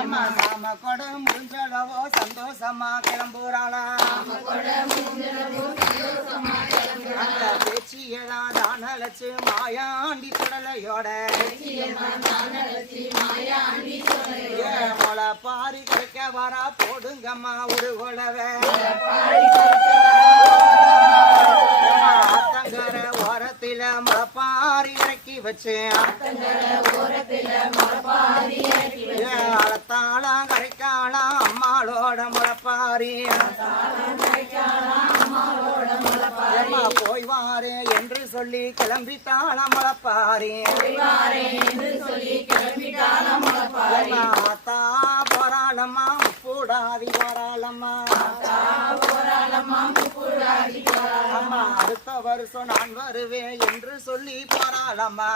அம்மா சாம கொடை முடிஞ்சளவோ சந்தோஷமா கிளம்புறாளா? அந்த பேச்சியதான் தானலச்சு மாயாண்டி சுடலையோட. ஏன் மொளை பாரி கிடைக்க வரா போடுங்கம்மா ஒரு குலவை ஆத்தங்கர ஓரத்தில முளப்பாரி இறக்கி வச்சேன். கரைக்காளாம் அம்மாளோட முளப்பாரி ஏம்மா போய் வாரே என்று சொல்லி கிளம்பித்தாளாம் முளப்பாரி ஏம்மா ஆத்தா போராளம்மா முப்பூடாதி போராளம்மா. அம்மா அடுத்த வருஷம் நான் வருவேன் என்று சொல்லி போராளம்மா.